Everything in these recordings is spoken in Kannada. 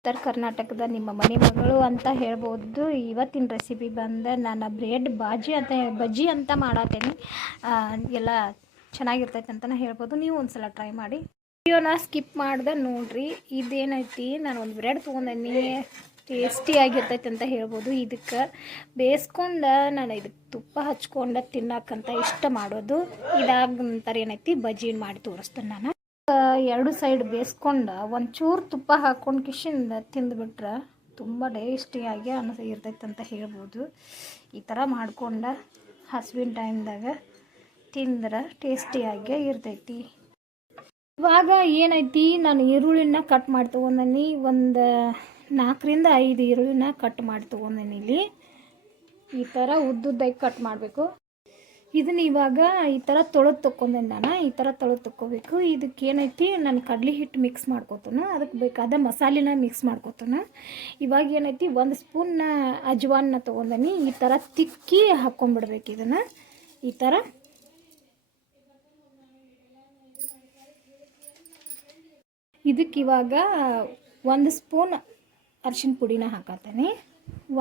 ಉತ್ತರ ಕರ್ನಾಟಕದ ನಿಮ್ಮ ಮನೆ ಮಗಳು ಅಂತ ಹೇಳ್ಬೋದು. ಇವತ್ತಿನ ರೆಸಿಪಿ ಬಂದು ನಾನು ಬ್ರೆಡ್ ಬಜ್ಜಿ ಅಂತ ಮಾಡತ್ತೇನೆ. ಎಲ್ಲ ಚೆನ್ನಾಗಿರ್ತೈತೆ ಅಂತಲೇ ಹೇಳ್ಬೋದು. ನೀವು ಒಂದ್ಸಲ ಟ್ರೈ ಮಾಡಿ. ವಿಡಿಯೋನ ಸ್ಕಿಪ್ ಮಾಡ್ದೆ ನೋಡ್ರಿ. ಇದೇನೈತಿ, ನಾನು ಒಂದು ಬ್ರೆಡ್ ತೊಗೊಂಡೇನಿ, ಟೇಸ್ಟಿಯಾಗಿರ್ತೈತೆ ಅಂತ ಹೇಳ್ಬೋದು. ಇದಕ್ಕೆ ಬೇಯಿಸ್ಕೊಂಡು ನಾನು ಇದಕ್ಕೆ ತುಪ್ಪ ಹಚ್ಕೊಂಡು ತಿನ್ನಕ್ಕಂತ ಇಷ್ಟ ಮಾಡೋದು. ಇದಾದ ನಂತರ ಏನೈತಿ ಬಜ್ಜಿ ಮಾಡಿ ತೋರಿಸ್ತೇನೆ ನಾನು. ಎರಡು ಸೈಡ್ ಬೇಯಿಸ್ಕೊಂಡು ಒಂಚೂರು ತುಪ್ಪ ಹಾಕ್ಕೊಂಡು ಕಿಶಿಂದ ತಿಂದುಬಿಟ್ರೆ ತುಂಬ ಟೇಸ್ಟಿಯಾಗಿ ಇರ್ತೈತೆ ಅಂತ ಹೇಳ್ಬೋದು. ಈ ಥರ ಮಾಡ್ಕೊಂಡು ಹಸುವಿನ ಟೈಮ್ದಾಗ ತಿಂದ್ರೆ ಟೇಸ್ಟಿಯಾಗಿ ಇರ್ತೈತಿ. ಇವಾಗ ಏನೈತಿ, ನಾನು ಈರುಳ್ಳಿನ ಕಟ್ ಮಾಡಿ ತೊಗೊಂಡೀನಿ. ಒಂದು 4 ರಿಂದ 5 ಈರುಳ್ಳಿನ ಕಟ್ ಮಾಡಿ ತೊಗೊಂಡೀನಿ. ಇಲ್ಲಿ ಈ ಥರ ಉದ್ದುದ್ದಾಗಿ ಕಟ್ ಮಾಡಬೇಕು. ಇದನ್ನ ಇವಾಗ ಈ ಥರ ತೊಳೆದು ತೊಗೊಂಡೇನೆ ನಾನು. ಈ ಥರ ತೊಳೆದು ತೊಗೋಬೇಕು. ಇದಕ್ಕೆ ಏನೈತಿ, ನಾನು ಕಡಲೆ ಹಿಟ್ಟು ಮಿಕ್ಸ್ ಮಾಡ್ಕೊತಾನೆ, ಅದಕ್ಕೆ ಬೇಕಾದ ಮಸಾಲೆನ ಮಿಕ್ಸ್ ಮಾಡ್ಕೊತಾನೆ. ಇವಾಗ ಏನೈತಿ, 1 ಸ್ಪೂನ್ ಅಜ್ವಾನ ತೊಗೊಂಡೇನಿ. ಈ ಥರ ತಿಕ್ಕಿ ಹಾಕ್ಕೊಂಡ್ಬಿಡ್ಬೇಕು ಇದನ್ನು. ಈ ಥರ ಇದಕ್ಕೆ ಇವಾಗ 1 ಸ್ಪೂನ್ ಅರಿಶಿನ ಪುಡಿನ ಹಾಕತ್ತೇನೆ.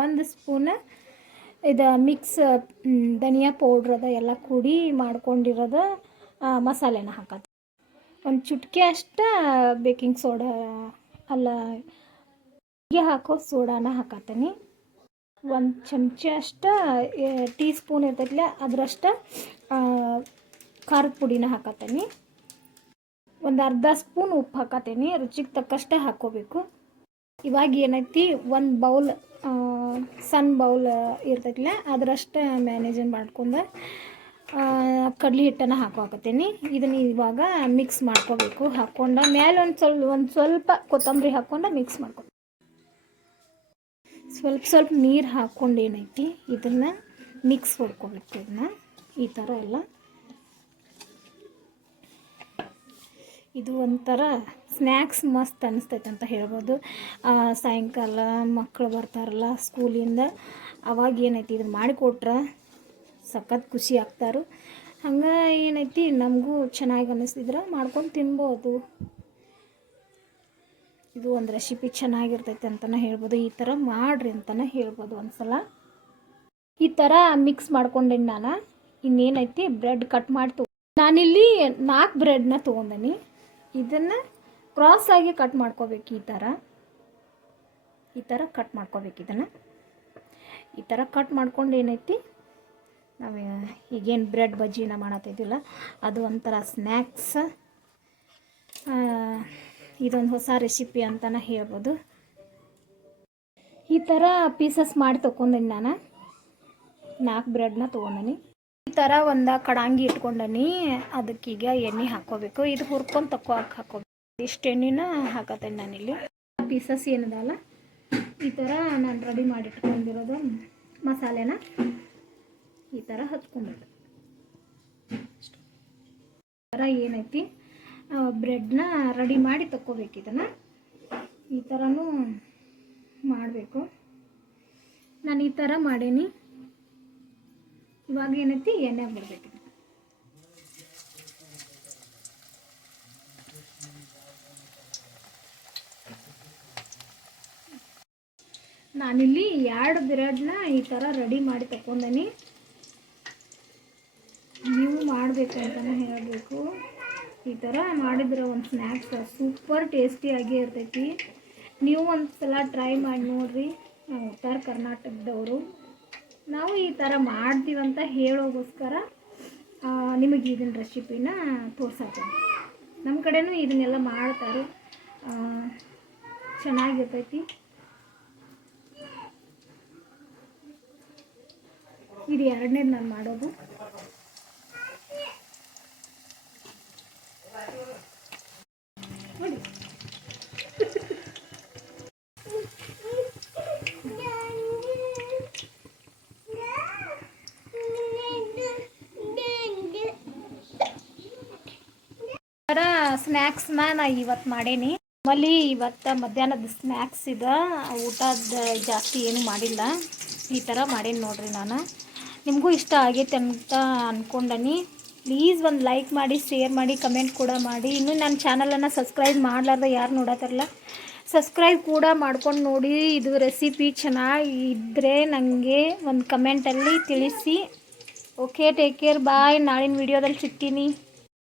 1 ಸ್ಪೂನ್ ಇದು ಮಿಕ್ಸ್ ಧನಿಯಾ ಪೌಡ್ರ್ ಅದ ಎಲ್ಲ ಕೂಡಿ ಮಾಡ್ಕೊಂಡಿರೋದು ಮಸಾಲೆನ ಹಾಕತ್ತೆ. ಒಂದು ಚುಟ್ಕಿ ಅಷ್ಟು ಬೇಕಿಂಗ್ ಸೋಡಾ ಹಾಕೋ ಸೋಡಾನ ಹಾಕತ್ತೀನಿ. 1 ಚಮಚ ಅಷ್ಟು ಟೀ ಸ್ಪೂನ್ ಇರ್ತೈತಿಲ್ಲ ಅದರಷ್ಟು ಖಾರದ ಪುಡಿನ ಹಾಕತ್ತೀನಿ. ಒಂದು ಅರ್ಧ ಸ್ಪೂನ್ ಉಪ್ಪು ಹಾಕತ್ತೀನಿ. ರುಚಿಗೆ ತಕ್ಕಷ್ಟೇ ಹಾಕ್ಕೋಬೇಕು. ಇವಾಗ ಏನೈತಿ, 1 ಬೌಲ್ ಸಣ್ಣ ಬೌಲ್ ಇರ್ತೈತಿಲ್ಲ ಅದರಷ್ಟು ಮ್ಯಾನೇಜನ್ ಮಾಡ್ಕೊಂಡು ಕಡಲೆ ಹಿಟ್ಟನ್ನು ಹಾಕೋಕತ್ತೀನಿ. ಇದನ್ನು ಇವಾಗ ಮಿಕ್ಸ್ ಮಾಡ್ಕೋಬೇಕು. ಹಾಕ್ಕೊಂಡು ಮೇಲೆ ಒಂದು ಸ್ವಲ್ಪ ಕೊತ್ತಂಬರಿ ಹಾಕ್ಕೊಂಡು ಮಿಕ್ಸ್ ಮಾಡ್ಕೊ. ಸ್ವಲ್ಪ ನೀರು ಹಾಕ್ಕೊಂಡು ಏನೈತಿ ಇದನ್ನು ಮಿಕ್ಸ್ ಮಾಡ್ಕೋಬೇಕು. ಇದನ್ನ ಈ ಥರ ಎಲ್ಲ. ಇದು ಒಂಥರ ಸ್ನ್ಯಾಕ್ಸ್ ಮಸ್ತ್ ಅನಿಸ್ತೈತೆ ಅಂತ ಹೇಳ್ಬೋದು. ಸಾಯಂಕಾಲ ಮಕ್ಕಳು ಬರ್ತಾರಲ್ಲ ಸ್ಕೂಲಿಂದ, ಅವಾಗ ಏನೈತಿ ಇದನ್ನು ಮಾಡಿಕೊಟ್ರೆ ಸಖತ್ ಖುಷಿ ಆಗ್ತಾರು. ಹಂಗೆ ಏನೈತಿ, ನಮಗೂ ಚೆನ್ನಾಗಿ ಅನ್ನಿಸ್ತಿದ್ರೆ ಮಾಡ್ಕೊಂಡು ತಿನ್ಬೋದು. ಇದು ಒಂದು ರೆಸಿಪಿ ಚೆನ್ನಾಗಿರ್ತೈತೆ ಅಂತಲೇ ಹೇಳ್ಬೋದು. ಈ ಥರ ಮಾಡಿರಿ ಅಂತಲೇ ಹೇಳ್ಬೋದು ಒಂದ್ಸಲ. ಈ ಥರ ಮಿಕ್ಸ್ ಮಾಡ್ಕೊಂಡೇನಿ ನಾನು. ಇನ್ನೇನೈತಿ, ಬ್ರೆಡ್ ಕಟ್ ಮಾಡಿ ನಾನಿಲ್ಲಿ 4 ಬ್ರೆಡ್ನ ತೊಗೊಂಡೇನಿ. ಇದನ್ನು ಕ್ರಾಸಾಗಿ ಕಟ್ ಮಾಡ್ಕೋಬೇಕು. ಈ ಥರ ಕಟ್ ಮಾಡ್ಕೋಬೇಕು. ಇದನ್ನು ಈ ಥರ ಕಟ್ ಮಾಡ್ಕೊಂಡು ಏನೈತಿ, ನಾವು ಈಗೇನು ಬ್ರೆಡ್ ಬಜ್ಜಿನ ಮಾಡತ್ತಿದ್ದಿಲ್ಲ ಅದು ಒಂಥರ ಸ್ನ್ಯಾಕ್ಸ್. ಇದೊಂದು ಹೊಸ ರೆಸಿಪಿ ಅಂತಲೇ ಹೇಳ್ಬೋದು. ಈ ಥರ ಪೀಸಸ್ ಮಾಡಿ ತೊಗೊಂಡೇನಿ ನಾನು. 4 ಬ್ರೆಡ್ನ ತೊಗೊಂಡೇನಿ. ಈ ಥರ ಒಂದು ಕಡಾಂಗಿ ಇಟ್ಕೊಂಡನಿ. ಅದಕ್ಕೀಗ ಎಣ್ಣೆ ಹಾಕ್ಕೋಬೇಕು. ಇದು ಹುರ್ಕೊಂಡು ಹಾಕ್ಕೋಬೇಕು. ಇಷ್ಟು ಎಣ್ಣೆನ ಹಾಕತ್ತೇನೆ ನಾನಿಲ್ಲಿ. ಪೀಸಸ್ ಏನದಲ್ಲ ಈ ಥರ ನಾನು ರೆಡಿ ಮಾಡಿಟ್ಕೊಂಡಿರೋದು ಮಸಾಲೆನ ಈ ಥರ ಹಚ್ಕೊಂಡ್ಬಿಟ್ಟು ಈ ಥರ ಏನೈತಿ ಬ್ರೆಡ್ನ ರೆಡಿ ಮಾಡಿ ತಕ್ಕೋಬೇಕು. ಇದನ್ನು ಈ ಥರನೂ ಮಾಡಬೇಕು. ನಾನು ಈ ಥರ ಮಾಡೀನಿ. ಇವಾಗ ಏನೈತಿ, ಎಣ್ಣೆ ಬಿಡಬೇಕು. ನಾನಿಲ್ಲಿ 2 ಬ್ರೆಡ್ನ ಈ ಥರ ರೆಡಿ ಮಾಡಿ ತಗೊಂಡೇನಿ. ನೀವು ಮಾಡಬೇಕು ಅಂತಲೇ ಹೇಳಬೇಕು. ಈ ಥರ ಮಾಡಿದ್ರೆ ಒಂದು ಸ್ನ್ಯಾಕ್ಸ್ ಸೂಪರ್ ಟೇಸ್ಟಿಯಾಗಿ ಇರ್ತೈತಿ. ನೀವು ಒಂದು ಸಲ ಟ್ರೈ ಮಾಡಿ ನೋಡಿರಿ. ನಾವು ಉತ್ತರ ಕರ್ನಾಟಕದವರು, ನಾವು ಈ ಥರ ಮಾಡ್ತೀವಂತ ಹೇಳೋಗೋಸ್ಕರ ನಿಮಗೆ ಇದನ್ನ ರೆಸಿಪಿನ ತೋರ್ಸತ್ತೇನೆ. ನಮ್ಮ ಕಡೆನೂ ಇದನ್ನೆಲ್ಲ ಮಾಡ್ತಾರೆ, ಚೆನ್ನಾಗಿರ್ತೈತಿ. ಇದು 2ನೇದು ನಾನು ಮಾಡೋದು. ಸ್ನ್ಯಾಕ್ಸ್ನ ನಾ ಇವತ್ತು ಮಾಡೇನಿ. ನಮ್ಮಲ್ಲಿ ಇವತ್ತು ಮಧ್ಯಾಹ್ನದ ಸ್ನ್ಯಾಕ್ಸ್ ಇದೆ. ಊಟದ ಜಾಸ್ತಿ ಏನು ಮಾಡಿಲ್ಲ. ಈ ಥರ ಮಾಡೇನಿ ನೋಡ್ರಿ ನಾನು. ನಿಮಗೂ ಇಷ್ಟ ಆಗೈತೆ ಅಂತ ಅಂದ್ಕೊಂಡನಿ. ಪ್ಲೀಸ್ ಒಂದು ಲೈಕ್ ಮಾಡಿ, ಶೇರ್ ಮಾಡಿ, ಕಮೆಂಟ್ ಕೂಡ ಮಾಡಿ. ಇನ್ನೂ ನನ್ನ ಚಾನಲನ್ನು ಸಬ್ಸ್ಕ್ರೈಬ್ ಮಾಡಲಾರ್ದ ಯಾರು ನೋಡತ್ತಾರಲ್ಲ ಸಬ್ಸ್ಕ್ರೈಬ್ ಕೂಡ ಮಾಡ್ಕೊಂಡು ನೋಡಿ. ಇದು ರೆಸಿಪಿ ಚೆನ್ನಾಗಿದ್ದರೆ ನನಗೆ ಒಂದು ಕಮೆಂಟಲ್ಲಿ ತಿಳಿಸಿ. ಓಕೆ, ಟೇಕ್ ಕೇರ್, ಬಾಯ್. ನಾಳಿನ ವಿಡಿಯೋದಲ್ಲಿ ಸಿಗ್ತೀನಿ.